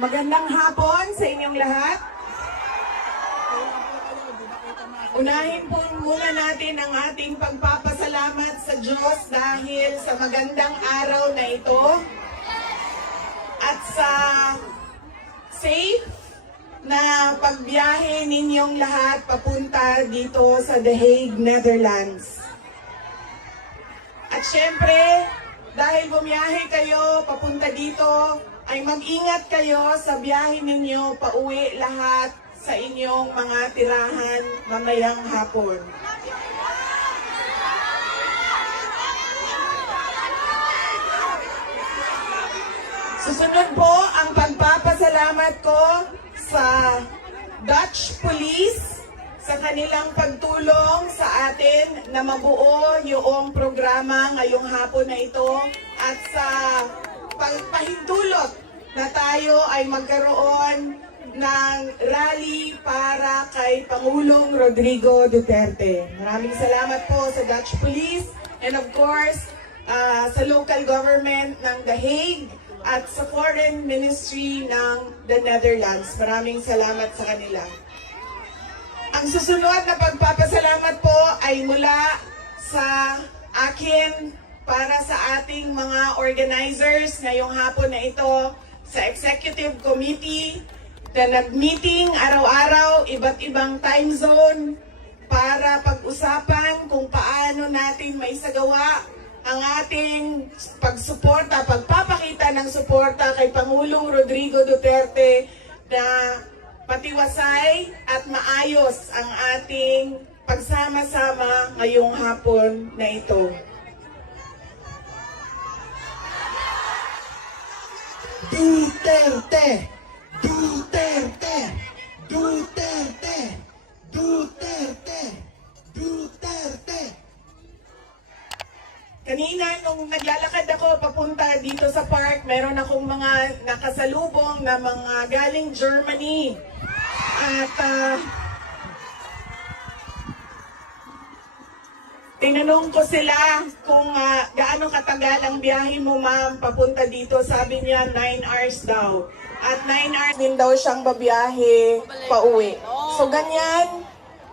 Magandang hapon sa inyong lahat. Unahin po muna natin ang ating pagpapasalamat sa Diyos dahil sa magandang araw na ito at sa safe na pagbiyahe ninyong lahat papunta dito sa The Hague, Netherlands. At syempre, dahil bumiyahe kayo papunta dito, ay mag-ingat kayo sa biyahe ninyo pauwi lahat sa inyong mga tirahan mamayang hapon. Susunod po ang pagpapasalamat ko sa Dutch Police sa kanilang pagtulong sa atin na mabuo yung programa ngayong hapon na ito at sa pagpahintulot na tayo ay magkaroon ng rally para kay Pangulong Rodrigo Duterte. Maraming salamat po sa Dutch Police and of course sa local government ng The Hague at sa Foreign Ministry ng the Netherlands. Maraming salamat sa kanila. Ang susunod na pagpapasalamat po ay mula sa akin para sa ating mga organizers ngayong hapon na ito sa Executive Committee na nag-meeting araw-araw, iba't ibang time zone para pag-usapan kung paano natin maisagawa ang ating pagsuporta, pagpapakita ng suporta kay Pangulong Rodrigo Duterte na patiwasay at maayos ang ating pagsama-sama ngayong hapon na ito. Duterte! Duterte! Duterte! Duterte! Duterte! Kanina, nung naglalakad ako papunta dito sa park, meron akong mga nakasalubong na mga galing Germany. At tinanong ko sila kung gaano katagal ang biyahe mo, ma'am, papunta dito. Sabi niya, 9 hours daw. At 9 hours din daw siyang babiyahe pauwi. So ganyan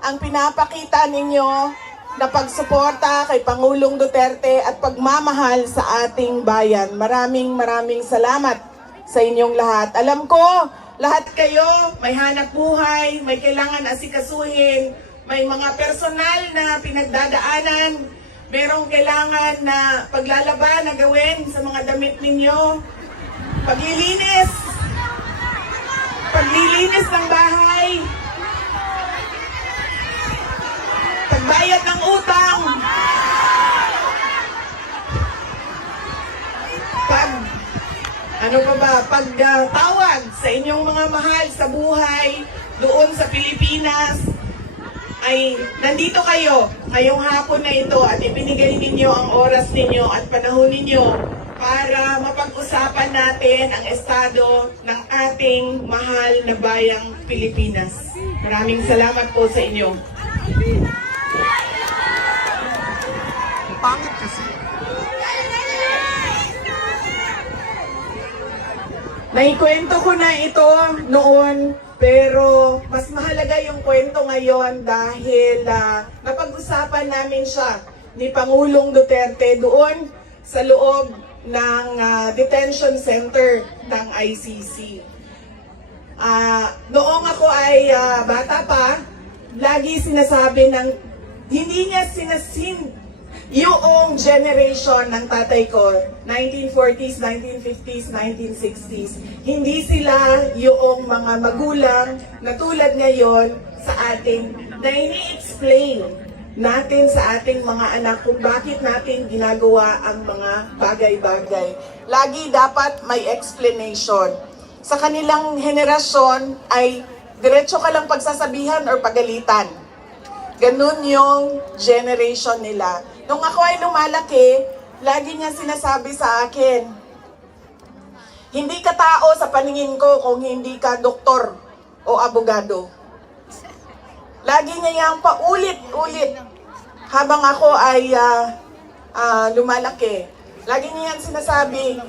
ang pinapakita ninyo na pagsuporta kay Pangulong Duterte at pagmamahal sa ating bayan. Maraming salamat sa inyong lahat. Alam ko, lahat kayo may hanap buhay, may kailangan asikasuhin, may mga personal na pinagdadaanan, merong kailangan na paglalaban na gawin sa mga damit ninyo, paglilinis ng bahay, pagbayad ng utang, pagtawag sa inyong mga mahal sa buhay doon sa Pilipinas, ay nandito kayo ngayong hapon na ito at ibinigay ninyo ang oras ninyo at panahon ninyo para mapag-usapan natin ang estado ng ating mahal na bayang Pilipinas. Maraming salamat po sa inyo. Pangit kasi. Naikwento ko na ito noon, pero mas mahalaga yung kwento ngayon dahil napag-usapan namin siya ni Pangulong Duterte doon sa loob ng detention center ng ICC. Noong ako ay bata pa, lagi sinasabi ng hindi niya yung generation ng tatay ko, 1940s, 1950s, 1960s, hindi sila yung mga magulang na tulad ngayon sa atin na ini-explain natin sa ating mga anak kung bakit natin ginagawa ang mga bagay-bagay. Lagi dapat may explanation. Sa kanilang henerasyon ay diretso ka lang pagsasabihan or pagalitan. Ganun yung generation nila. Nung ako ay lumalaki, lagi niya sinasabi sa akin, hindi ka tao sa paningin ko kung hindi ka doktor o abogado. Lagi niya yang paulit-ulit habang ako ay lumalaki. Lagi niya yan sinasabi,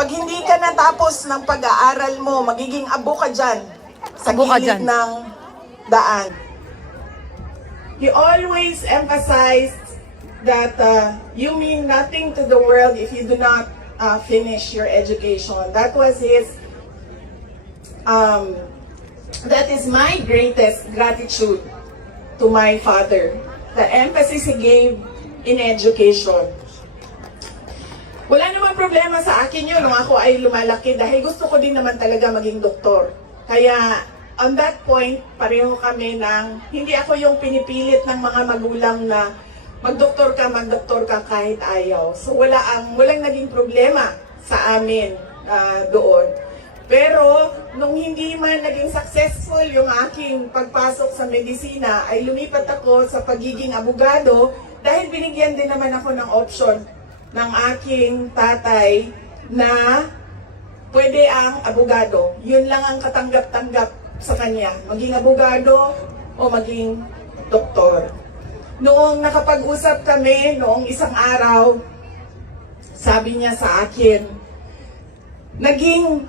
Pag hindi ka natapos ng pag-aaral mo, magiging abo ka dyan sa Abo ka gilid dyan. ng daan. You always emphasized that you mean nothing to the world if you do not finish your education. That was that is my greatest gratitude to my father. The emphasis he gave in education. Wala namang problema sa akin yun nung ako ay lumalaki dahil gusto ko din naman talaga maging doktor. Kaya on that point, pareho kami ng hindi ako yung pinipilit ng mga magulang na magdoktor ka kahit ayaw. So walang naging problema sa amin doon. Pero nung hindi man naging successful yung aking pagpasok sa medisina, ay lumipat ako sa pagiging abogado dahil binigyan din naman ako ng option ng aking tatay na pwede ang abogado. Yun lang ang katanggap-tanggap sa kanya. Maging abogado o maging doktor. Noong nakapag-usap kami, noong isang araw, sabi niya sa akin, naging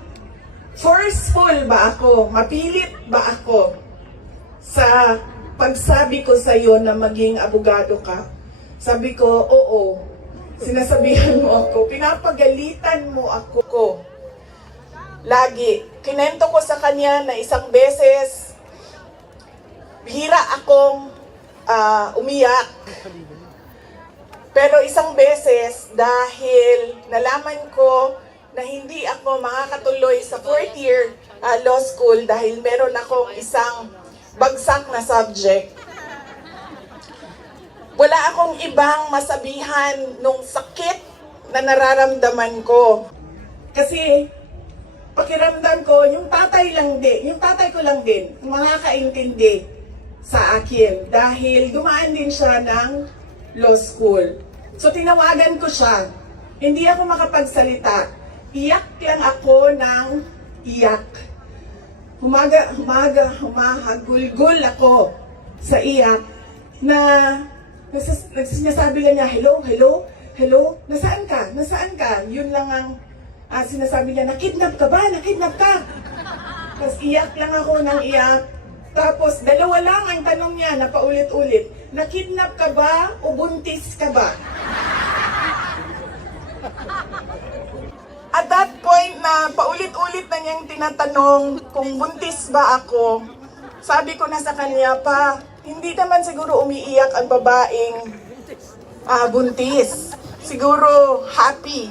forceful ba ako? Mapilit ba ako sa pagsabi ko sa iyo na maging abogado ka? Sabi ko, oo. Sinasabihan mo ako, pinapagalitan mo ako. Lagi. Kinento ko sa kanya na isang beses, bihira akong umiyak. Pero isang beses, dahil nalaman ko na hindi ako makakatuloy sa 4th year law school dahil meron akong isang bagsak na subject. Wala akong ibang masabihan nung sakit na nararamdaman ko. Kasi pakiramdam ko, yung tatay ko lang din, makakaintindi sa akin dahil dumaan din siya ng law school. So tinawagan ko siya. Hindi ako makapagsalita. Iyak lang ako ng iyak. Humahagulgul ako sa iyak na sinasabi lang niya, hello, nasaan ka? Yun lang ang sinasabi niya, nakidnap ka ba? Tapos iyak lang ako ng iyak. Tapos dalawa lang ang tanong niya na paulit-ulit, nakidnap ka ba o buntis ka ba? At that point na paulit-ulit na niyang tinatanong kung buntis ba ako, sabi ko na sa kanya, pa, hindi naman siguro umiiyak ang babaeng buntis. Siguro happy.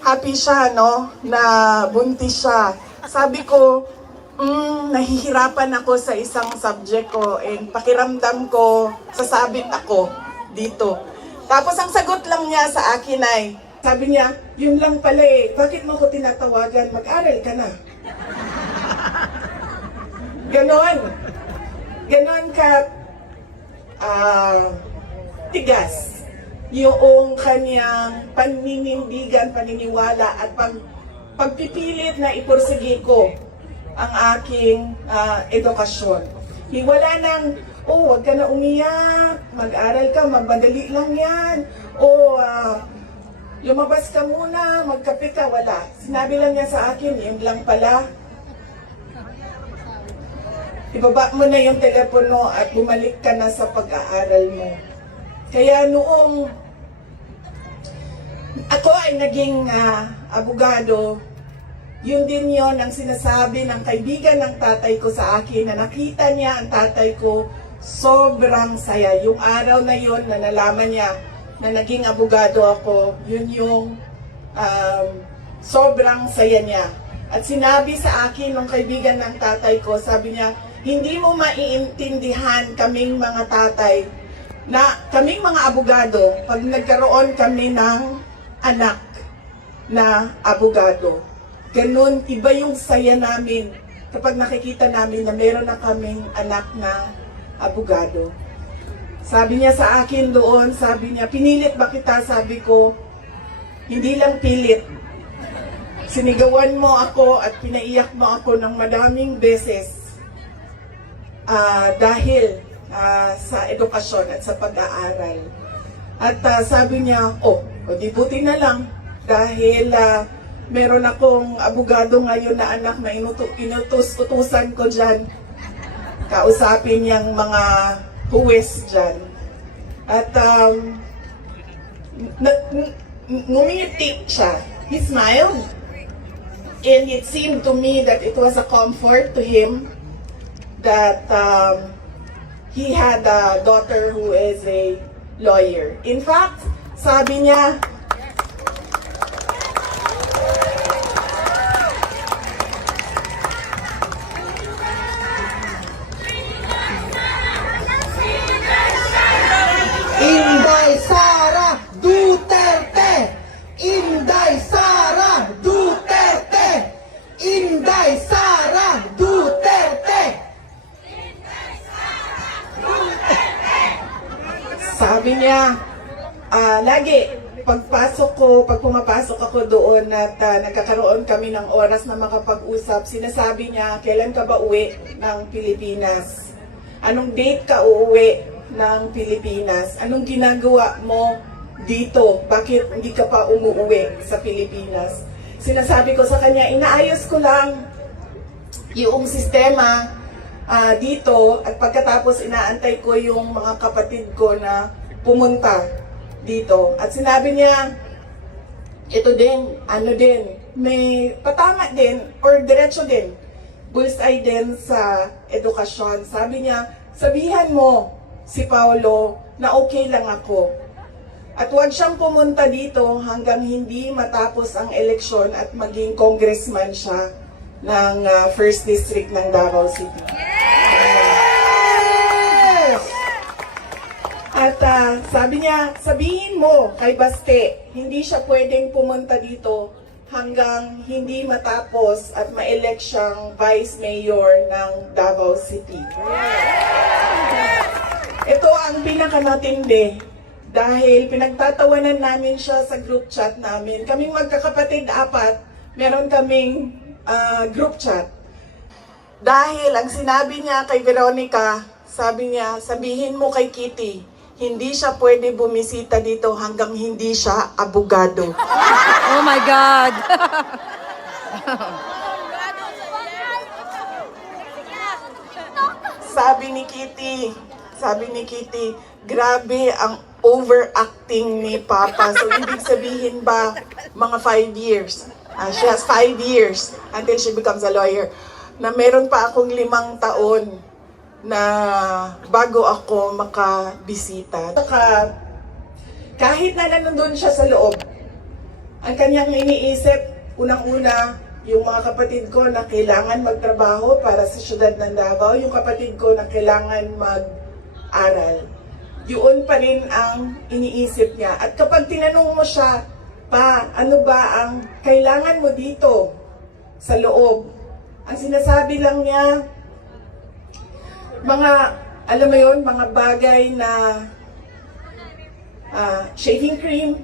Happy siya, no? Na buntis siya. Sabi ko, nahihirapan ako sa isang subject ko and pakiramdam ko, sasabit ako dito. Tapos ang sagot lang niya sa akin ay, sabi niya, yun lang pala eh, bakit mo ko tinatawagan? Mag-aral ka na. Ganon ka tigas yung kanyang paniniwala at pagpipilit na ipursige ko ang aking edukasyon. Wala nang, wag ka na umiyak, mag-aral ka, magmadali lang yan, lumabas ka muna, magkape ka, wala. Sinabi lang niya sa akin, yun lang pala. Ibaba mo na yung telepono at bumalik ka na sa pag-aaral mo. Kaya noong ako ay naging abogado, yun din yon ang sinasabi ng kaibigan ng tatay ko sa akin na nakita niya ang tatay ko sobrang saya. Yung araw na yon na nalaman niya na naging abogado ako, yun yung sobrang saya niya. At sinabi sa akin ng kaibigan ng tatay ko, sabi niya, hindi mo maiintindihan kaming mga tatay na kaming mga abogado pag nagkaroon kami ng anak na abogado. Ganun, iba yung saya namin kapag nakikita namin na meron na kaming anak na abogado. Sabi niya sa akin doon, sabi niya, pinilit ba kita? Sabi ko, hindi lang pilit. Sinigawan mo ako at pinaiyak mo ako ng madaming beses dahil sa edukasyon at sa pag-aaral. At sabi niya, di buti na lang dahil meron akong abogado ngayon na anak na inutos-utusan ko dyan. Kausapin niyang mga huwes dyan. At ngumiti siya. He smiled. And it seemed to me that it was a comfort to him that he had a daughter who is a lawyer. In fact, sabi niya, Inday Sara Duterte! Inday Sara Duterte! Inday Sara Duterte! sabi niya, lagi, pag pumapasok ako doon at nagkakaroon kami ng oras na makapag-usap, sinasabi niya, kailan ka ba uwi ng Pilipinas? Anong date ka uuwi ng Pilipinas? Anong ginagawa mo dito? Bakit hindi ka pa umuwi sa Pilipinas? Sinasabi ko sa kanya, inaayos ko lang yung sistema dito at pagkatapos inaantay ko yung mga kapatid ko na pumunta dito. At sinabi niya, ito din, may patama din or diretso din, bullseye din sa edukasyon. Sabi niya, sabihan mo si Paulo na okay lang ako. At huwag siyang pumunta dito hanggang hindi matapos ang eleksyon at maging congressman siya ng 1st District ng Davao City. At sabi niya, sabihin mo kay Baste, hindi siya pwedeng pumunta dito hanggang hindi matapos at ma-elect siyang Vice Mayor ng Davao City. Ito ang pinakamatindi dahil pinagtatawanan namin siya sa group chat namin. Kaming magkakapatid 4, meron kaming group chat. Dahil ang sinabi niya kay Veronica, sabi niya, sabihin mo kay Kitty, hindi siya pwede bumisita dito hanggang hindi siya abogado. Oh my God! Sabi ni Kitty, grabe ang overacting ni Papa. So, ibig sabihin ba, mga 5 years. She has 5 years until she becomes a lawyer. Na meron pa akong 5 taon na bago ako makabisita. Saka, kahit na nandun siya sa loob, ang kanyang iniisip, unang-una, yung mga kapatid ko na kailangan magtrabaho para sa syudad ng Davao, yung kapatid ko na kailangan mag-aral. Yun pa rin ang iniisip niya. At kapag tinanong mo siya, pa, ano ba ang kailangan mo dito sa loob? Ang sinasabi lang niya, mga, alam mo yun, mga bagay na shaving cream,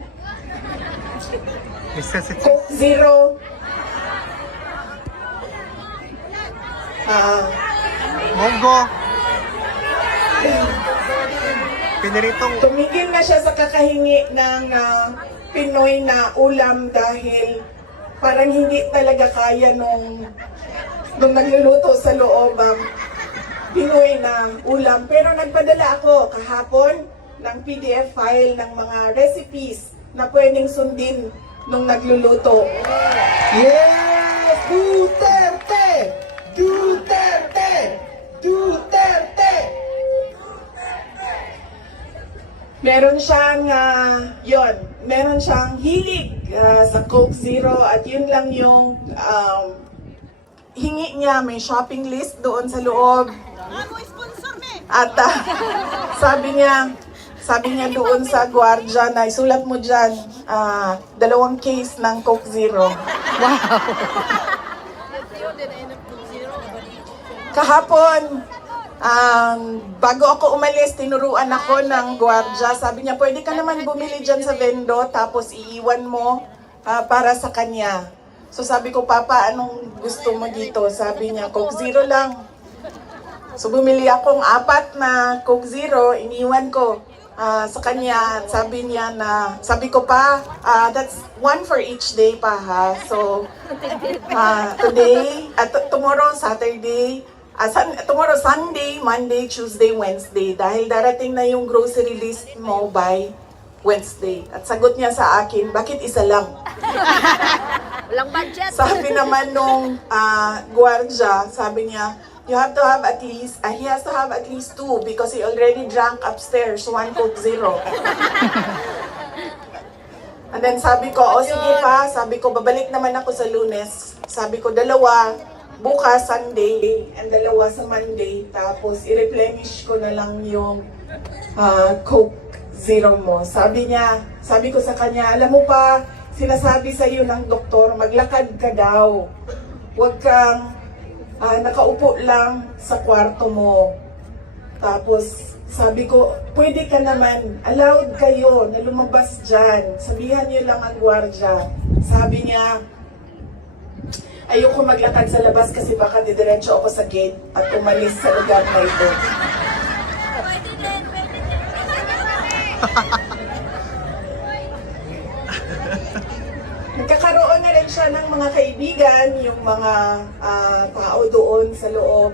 Coke Zero, Monggo. Piniritong. tumigil na siya sa kakahingi ng Pinoy na ulam dahil parang hindi talaga kaya nung nagluluto sa loob ang Pinoy na ulam. Pero nagpadala ako kahapon ng PDF file ng mga recipes na pwedeng sundin nung nagluluto. Yes! Duterte! Duterte! Duterte! Meron siyang, meron siyang hilig sa Coke Zero at yun lang yung hingi niya. May shopping list doon sa loob. At sabi niya doon sa gwardiya na isulat mo dyan, 2 case ng Coke Zero. Kahapon, bago ako umalis, tinuruan ako ng gwardiya. Sabi niya, pwede ka naman bumili dyan sa vendo, tapos iiwan mo para sa kanya. So sabi ko, Papa, anong gusto mo dito? Sabi niya, Coke Zero lang. So bumili akong 4 na Coke Zero, iniwan ko. sa kanya. Sabi niya na, sabi ko pa, that's one for each day pa ha. So, today, tomorrow, Saturday, tomorrow, Sunday, Monday, Tuesday, Wednesday. Dahil darating na yung grocery list mo by Wednesday. At sagot niya sa akin, bakit isa lang? Walang budget. Sabi naman nung gwardiya, sabi niya, you have to have at least, he has to have at least 2 because he already drank upstairs, 1 Coke Zero. And then sabi ko, o sige pa, sabi ko, babalik naman ako sa Lunes. Sabi ko, 2, bukas Sunday, and 2 sa Monday. Tapos i-replenish ko na lang yung Coke Zero mo. Sabi niya, sabi ko sa kanya, alam mo pa, sinasabi sa iyo ng doktor, maglakad ka daw. Huwag kang nakaupo lang sa kwarto mo. Tapos, sabi ko, pwede ka naman, allowed kayo na lumabas dyan. Sabihan niyo lang ang gwardiya. Sabi niya, ayoko maglakad sa labas kasi baka didiretso ako sa gate at umalis sa lugar na ito. Nagkakaroon na rin siya ng mga kaibigan, yung mga tao doon sa loob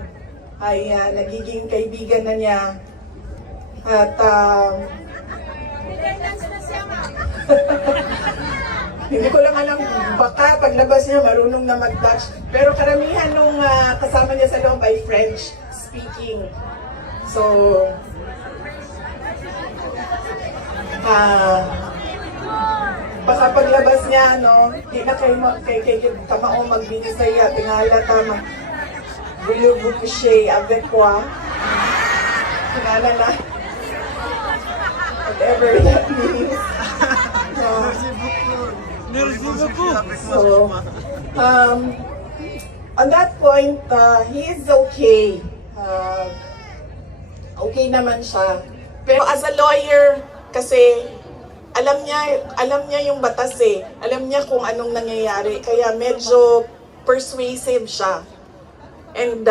ay nagiging kaibigan na niya. At hindi ko lang alam, baka paglabas niya marunong na mag-Dutch. Pero karamihan nung kasama niya sa loob ay French speaking. So, baka paglabas niya, no, di na kay kamao magbinisaya, tingala tama. Voulez vous coucher avec moi? Tingala na. Whatever that means. So, on that point, he is okay. Okay naman siya. Pero as a lawyer, kasi alam niya yung batas eh. Alam niya kung anong nangyayari. Kaya medyo persuasive siya. And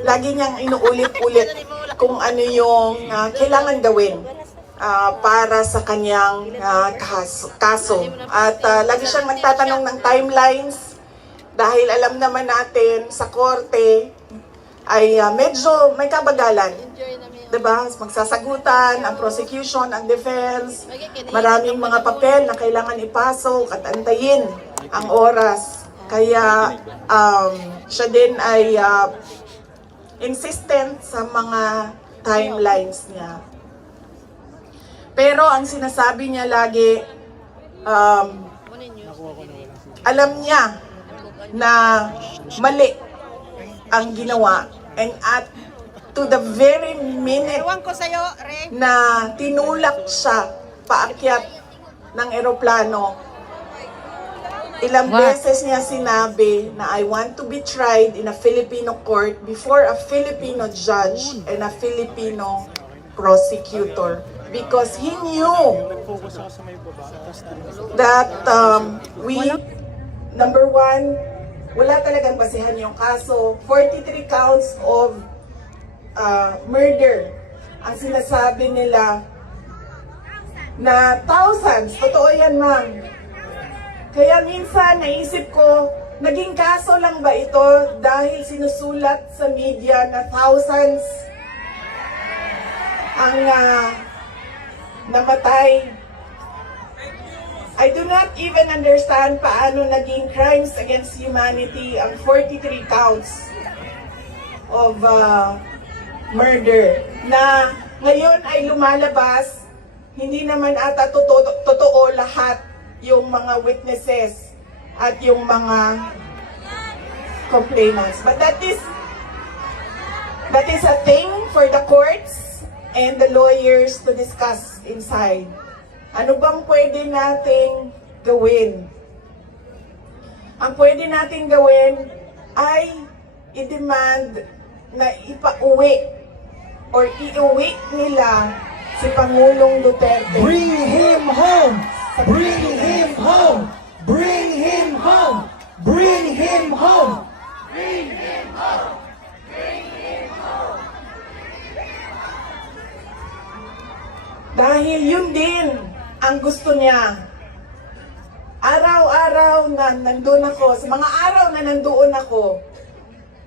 lagi niyang inuulit-ulit kung ano yung kailangan gawin para sa kanyang kaso. At lagi siyang nagtatanong ng timelines dahil alam naman natin sa korte ay medyo may kabagalan. Diba? Magsasagutan, ang prosecution, ang defense, maraming mga papel na kailangan ipasok at antayin ang oras. Kaya siya din ay insistent sa mga timelines niya. Pero ang sinasabi niya lagi, alam niya na mali ang ginawa. And at to the very minute na tinulak siya paakyat ng eroplano, ilang beses niya sinabi na I want to be tried in a Filipino court before a Filipino judge and a Filipino prosecutor. Because he knew that number one, wala talagang basehan yung kaso. 43 counts of murder. Ang sinasabi nila na thousands. Totoo yan, ma'am. Kaya minsan naisip ko, naging kaso lang ba ito dahil sinusulat sa media na thousands ang namatay? I do not even understand paano naging crimes against humanity ang 43 counts of murder na ngayon ay lumalabas. Hindi naman ata totoo lahat yung mga witnesses at yung mga complainants. But that is a thing for the courts and the lawyers to discuss inside. Ano bang pwede nating gawin? Ang pwede nating gawin ay i-demand na ipauwi or iuwi nila si Pangulong Duterte. Bring him home! Bring him home! Bring him home! Bring him home! Bring him home! Bring him home! Dahil yun din ang gusto niya. Araw-araw na nandun ako, sa mga araw na nandoon ako,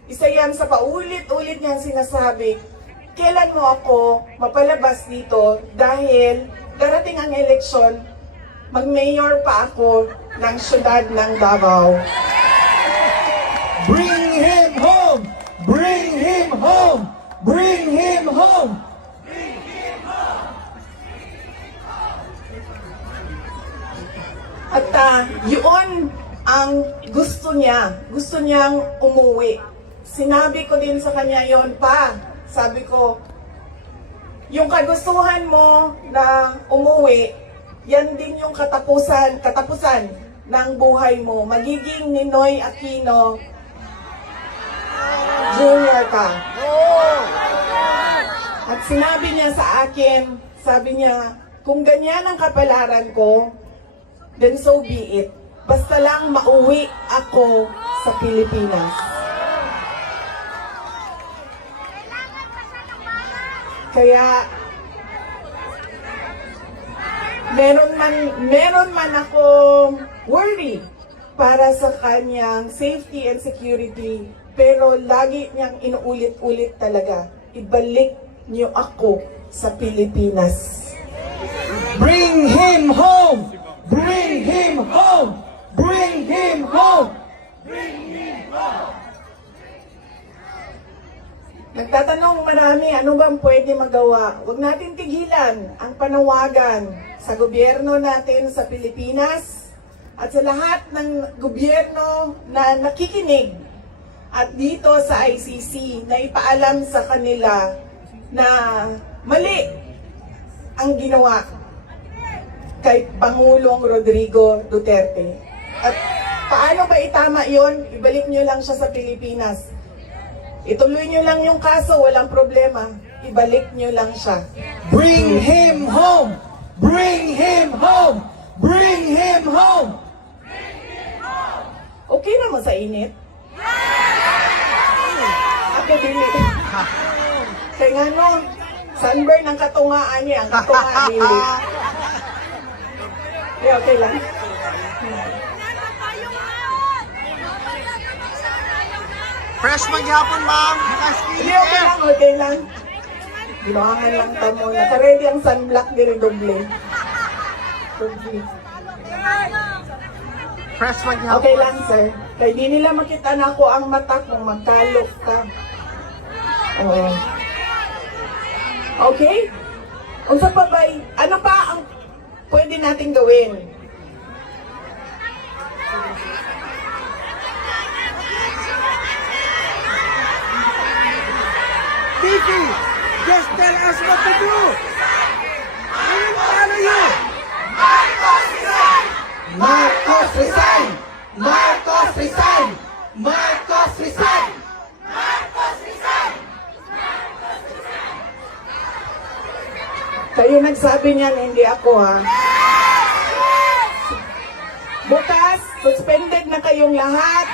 isa yan sa paulit-ulit niyang sinasabi, kailan mo ako mapalabas dito dahil darating ang eleksyon, mag-mayor pa ako ng syudad ng Davao. Bring him home! Bring him home! Bring him home! At yun ang gusto niya. Gusto niyang umuwi. Sinabi ko din sa kanya yon pa. Sabi ko, yung kagustuhan mo na umuwi, yan din yung katapusan ng buhay mo. Magiging Ninoy Aquino Jr. ka. At sinabi niya sa akin, sabi niya, kung ganyan ang kapalaran ko, then so be it. Basta lang mauwi ako sa Pilipinas. Kaya, meron man akong worry para sa kanyang safety and security, pero lagi niyang inuulit-ulit talaga, ibalik niyo ako sa Pilipinas. Bring him home! Bring him home! Bring him home! Nagtatanong marami, ano bang pwede magawa? Huwag natin tigilan ang panawagan sa gobyerno natin sa Pilipinas at sa lahat ng gobyerno na nakikinig at dito sa ICC na ipaalam sa kanila na mali ang ginawa kay Pangulong Rodrigo Duterte. At paano ba itama yon? Ibalik nyo lang siya sa Pilipinas. Ituloy nyo lang yung kaso, walang problema. Ibalik nyo lang siya. Bring him home! Bring him home! Bring him home! Okay naman sa init? Ako dili. Kaya nga no, sunburn ang katungaan niya, ang katungaan dili. Yeah, okay lang. fresh maghapon, ma'am. Hindi, okay lang, okay lang. Ginawangan lang tamo. Naka-ready ang sunblock diri doble. Doble. Fresh maghapon. Okay lang, sir. Kaya di nila makita na ako ang mata kung magkalok ka. Oo. Okay? Unsa pa ba? Ano pa ang pwede nating gawin? Vicky, just tell us what to do! We will follow you! Marcos resign! Marcos resign! Marcos resign! Marcos resign! Kayo nagsabi niyan, hindi ako ha. Bukas, suspended na kayong lahat.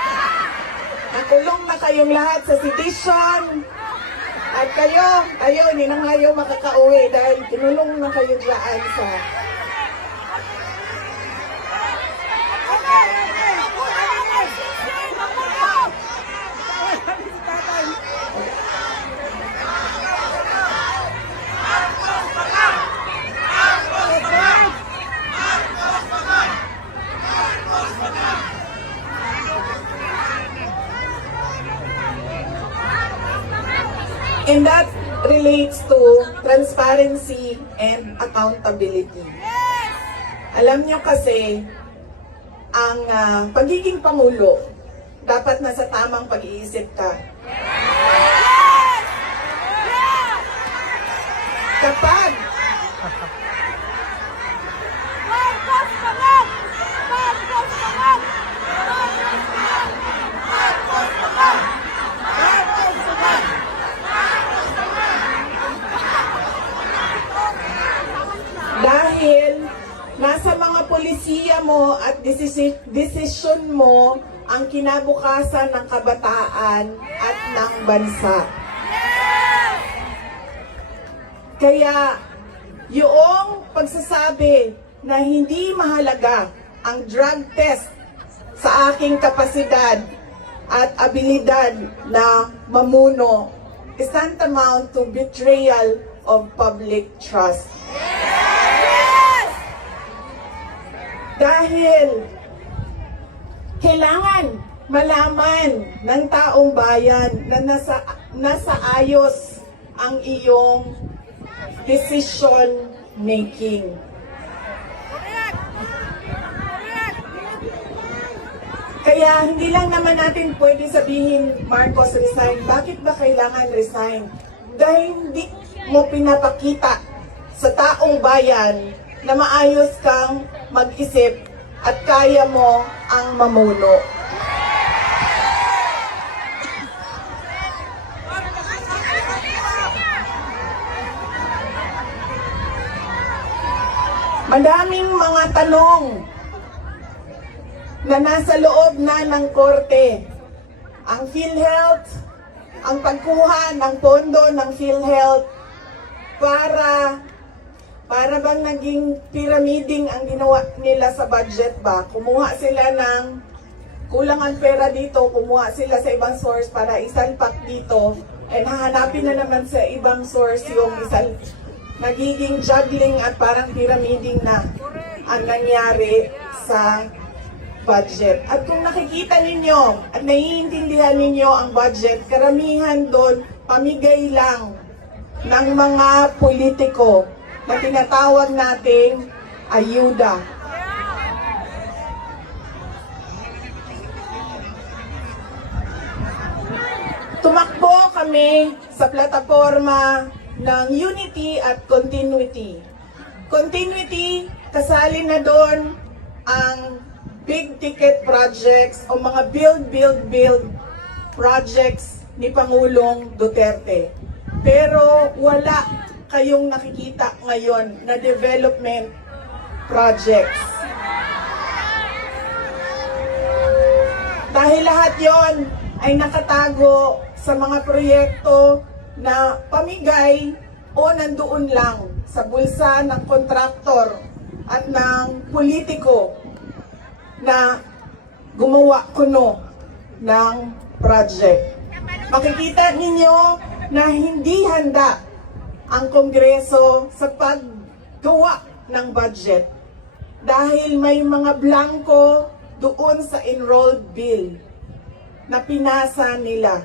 Nakulong na kayong lahat sa sedition. At kayo, hindi na kayo makakauwi dahil kinulong na kayo dyan sa... And that relates to transparency and accountability. Alam nyo kasi, ang pagiging Pangulo, dapat nasa tamang pag-iisip ka. Kapag dahil nasa mga polisiya mo at desisyon mo ang kinabukasan ng kabataan at ng bansa. Kaya yung pagsasabi na hindi mahalaga ang drug test sa aking kapasidad at abilidad na mamuno is tantamount to betrayal of public trust. Dahil kailangan malaman ng taong bayan na nasa ayos ang iyong decision making. Kaya hindi lang naman natin pwede sabihin, Marcos, resign. Bakit ba kailangan resign? Dahil hindi mo pinapakita sa taong bayan na maayos kang mag-isip at kaya mo ang mamuno. Madaming mga tanong na nasa loob na ng korte. Ang PhilHealth, ang pagkuha ng pondo ng PhilHealth para bang naging pyramiding ang ginawa nila sa budget ba? Kumuha sila ng kulang ang pera dito, kumuha sila sa ibang source para isalpak dito, and hahanapin na naman sa ibang source yung nagiging juggling at parang pyramiding na ang nangyari sa budget. At kung nakikita ninyo at naiintindihan ninyo ang budget, karamihan doon pamigay lang ng mga politiko na tinatawag nating ayuda. Tumakbo kami sa plataforma ng unity at continuity. Continuity, kasali na doon ang big ticket projects o mga build projects ni Pangulong Duterte. Pero wala kayong nakikita ngayon na development projects. Dahil lahat yon ay nakatago sa mga proyekto na pamigay o nandoon lang sa bulsa ng kontraktor at ng politiko na gumawa kuno ng project. Makikita ninyo na hindi handa ang Kongreso sa paggawa ng budget dahil may mga blanco doon sa enrolled bill na pinasa nila.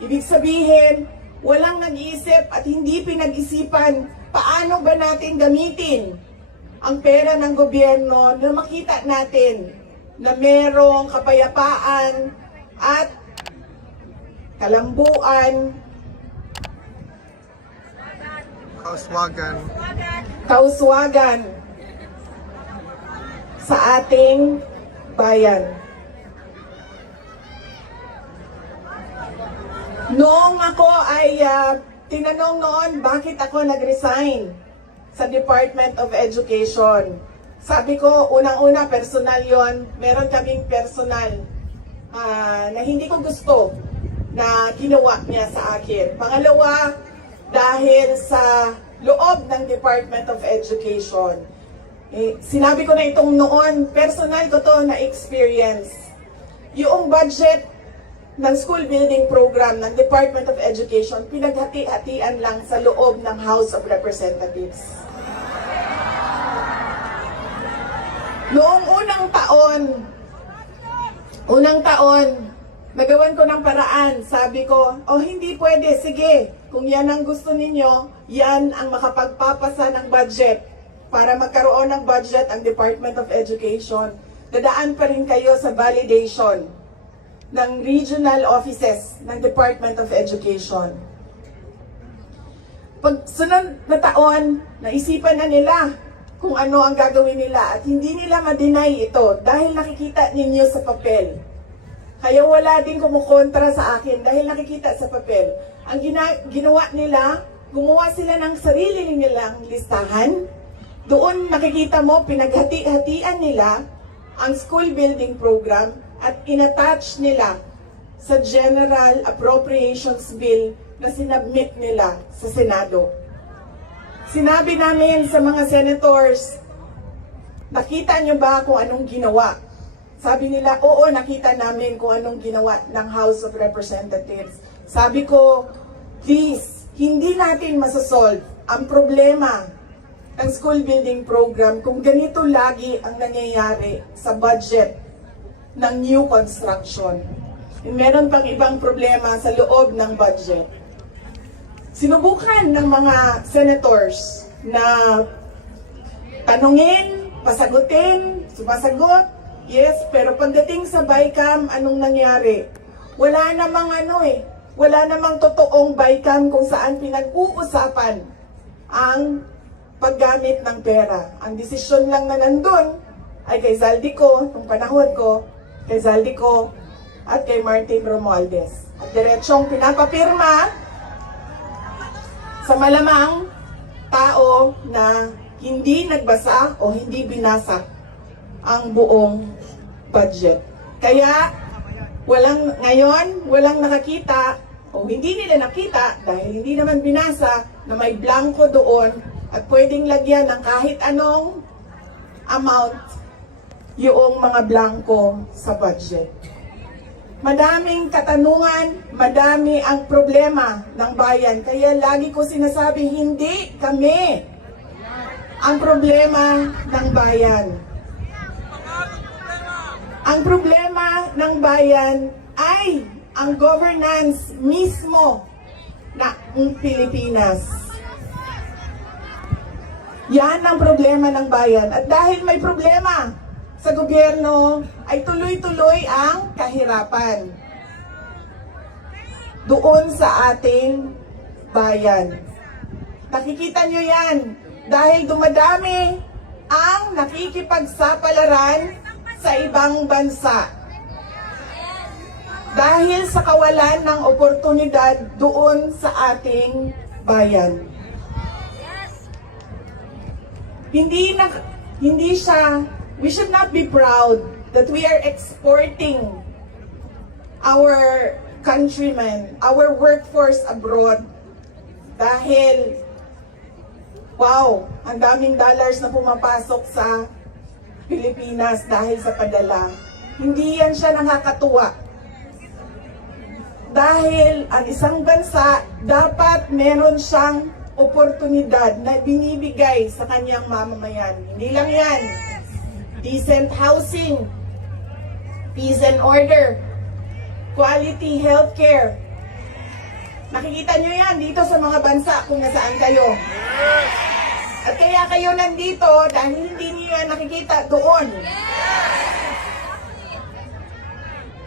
Ibig sabihin, walang nag-iisip at hindi pinag-isipan paano ba natin gamitin ang pera ng gobyerno na makita natin na merong kapayapaan at kalambuan, kauswagan sa ating bayan. Noong ako ay tinanong noon bakit ako nag-resign sa Department of Education. Sabi ko, unang-una, personal yon. Meron kaming personal na hindi ko gusto na ginawa niya sa akin. Pangalawa, dahil sa loob ng Department of Education. Sinabi ko na itong noon, personal ko to na experience. Yung budget ng school building program ng Department of Education, pinaghati-hatian lang sa loob ng House of Representatives. Noong unang taon, nagawan ko ng paraan. Sabi ko, hindi pwede, sige. Kung yan ang gusto ninyo, yan ang makapagpapasa ng budget. Para magkaroon ng budget ang Department of Education, dadaan pa rin kayo sa validation ng regional offices ng Department of Education. Pag sunod na taon, naisipan na nila kung ano ang gagawin nila at hindi nila ma-deny ito dahil nakikita ninyo sa papel. Kaya wala din kumukontra sa akin dahil nakikita sa papel. Ang ginawa nila, gumawa sila ng sarili nilang listahan. Doon nakikita mo, pinaghati-hatian nila ang school building program at inattach nila sa General Appropriations Bill na sinabmit nila sa Senado. Sinabi namin sa mga senators, nakita nyo ba kung anong ginawa? Sabi nila, oo, nakita namin kung anong ginawa ng House of Representatives. Sabi ko, please, hindi natin masasolve ang problema ng school building program kung ganito lagi ang nangyayari sa budget ng new construction. Meron pang ibang problema sa loob ng budget. Sinubukan ng mga senators na tanungin, pasagutin, sumasagot, yes, pero pagdating sa BICAM, anong nangyari? Wala namang wala namang totoong BICAM kung saan pinag-uusapan ang paggamit ng pera. Ang desisyon lang na nandun ay kay Zaldico, nung panahon ko, kay Zaldico at kay Martin Romualdez. At diretsong pinapapirma sa malamang tao na hindi nagbasa o hindi binasa ang buong budget. Kaya walang nakakita o hindi nila nakita dahil hindi naman binasa na may blanco doon at pwedeng lagyan ng kahit anong amount yung mga blanco sa budget. Madaming katanungan, madami ang problema ng bayan. Kaya lagi ko sinasabi, hindi kami ang problema ng bayan. Ang problema ng bayan ay ang governance mismo ng Pilipinas. Yan ang problema ng bayan. At dahil may problema sa gobyerno, ay tuloy-tuloy ang kahirapan doon sa ating bayan. Nakikita nyo yan dahil dumadami ang nakikipagsapalaran sa ibang bansa. Dahil sa kawalan ng oportunidad doon sa ating bayan. Hindi siya, we should not be proud that we are exporting our countrymen, our workforce abroad. Dahil, wow, ang daming dollars na pumapasok sa Pilipinas dahil sa padala. Hindi yan siya nakakatuwa. Dahil ang isang bansa, dapat meron siyang oportunidad na binibigay sa kanyang mamamayan. Hindi lang yan. Decent housing, peace and order, quality healthcare. Nakikita nyo yan dito sa mga bansa kung nasaan kayo. At kaya kayo nandito dahil hindi niyo yan nakikita doon.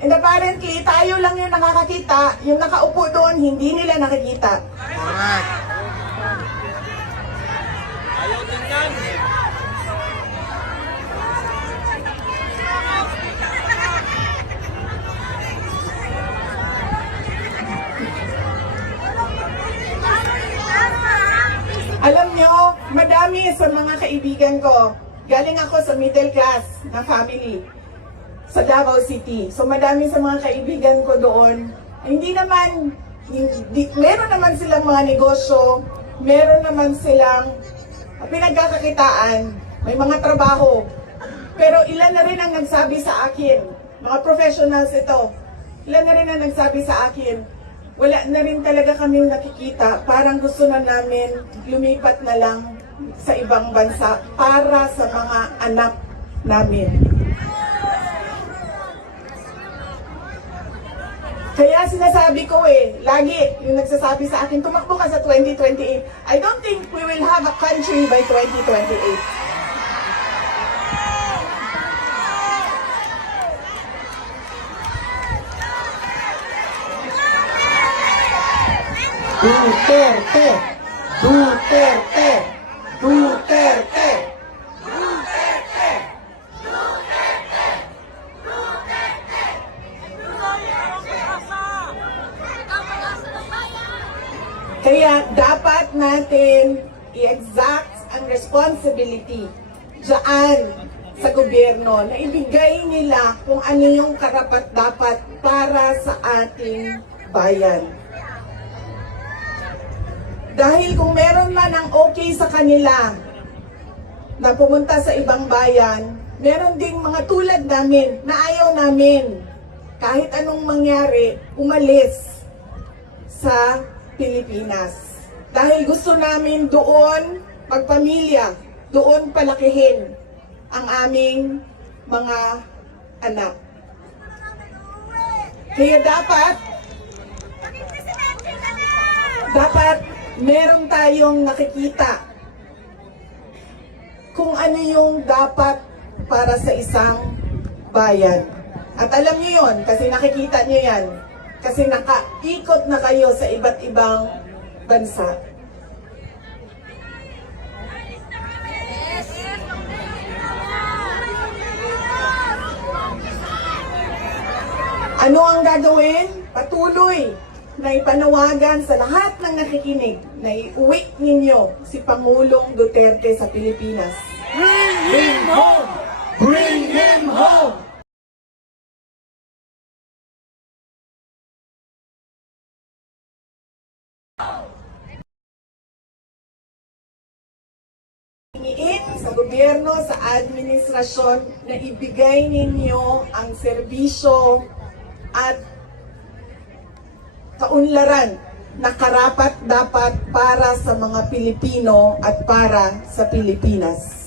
And apparently, tayo lang yung nakakakita, yung nakaupo doon, hindi nila nakikita. Correct. Ayaw tingnan. Alam nyo, madami sa mga kaibigan ko, galing ako sa middle class na family sa Davao City. So madami sa mga kaibigan ko doon, meron naman silang mga negosyo, meron naman silang pinagkakakitaan, may mga trabaho. Pero ilan na rin ang nagsabi sa akin, mga professionals ito, ilan na rin ang nagsabi sa akin, wala na rin talaga kami nakikita, parang gusto na namin lumipat na lang sa ibang bansa para sa mga anak namin. Kaya sinasabi ko lagi yung nagsasabi sa akin, tumakbo ka sa 2028. I don't think we will have a country by 2028. Duterte! Duterte! Duterte! Kaya dapat natin i-exact ang responsibility dyan sa gobyerno na ibigay nila kung ano yung karapat-dapat para sa ating bayan. Dahil kung meron man ang okay sa kanila na pumunta sa ibang bayan, meron ding mga tulad namin na ayaw namin kahit anong mangyari, umalis sa Pilipinas. Dahil gusto namin doon magpamilya, doon palakihin ang aming mga anak. Kaya dapat meron tayong nakikita kung ano yung dapat para sa isang bayan. At alam niyo yun, kasi nakikita niyo yan. Kasi nakaikot na kayo sa iba't ibang bansa. Ano ang gagawin? Patuloy na ipanawagan sa lahat ng nakikinig na iuwi ninyo si Pangulong Duterte sa Pilipinas. Bring him home! Bring him home! Hingiin sa gobyerno, sa administrasyon na ibigay ninyo ang serbisyo at kaunlaran na karapat-dapat para sa mga Pilipino at para sa Pilipinas.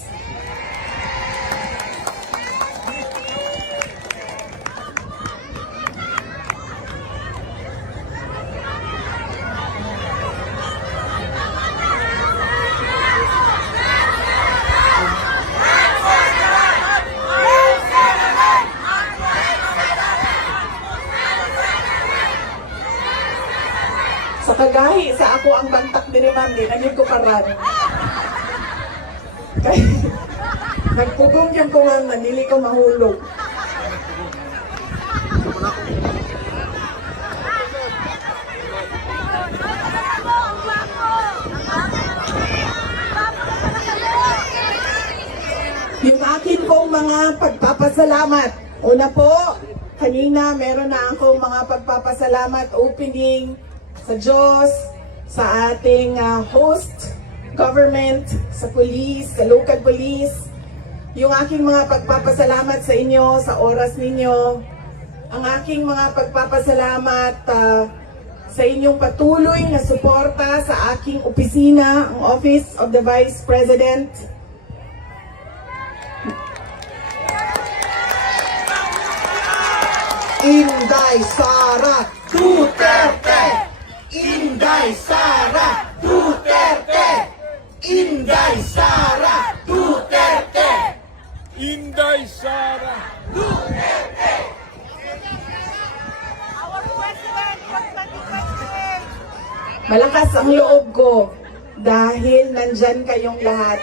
Sa kagahi, sa ako ang bantak din ni Ma'am, naging ko paran. Kaya, nagpugong yung ko nga, nanili ko mahulog. Yung akin pong mga pagpapasalamat. Una po, kanina meron na akong mga pagpapasalamat opening sa Diyos, sa ating host government, sa police, sa local police. Yung aking mga pagpapasalamat sa inyo, sa oras ninyo. Ang aking mga pagpapasalamat sa inyong patuloy na suporta sa aking opisina, ang Office of the Vice President. Inday Sara Duterte! Inday Sara Duterte! Inday Sara Duterte! Inday Sara. Malakas ang loob ko dahil nandyan kayong lahat.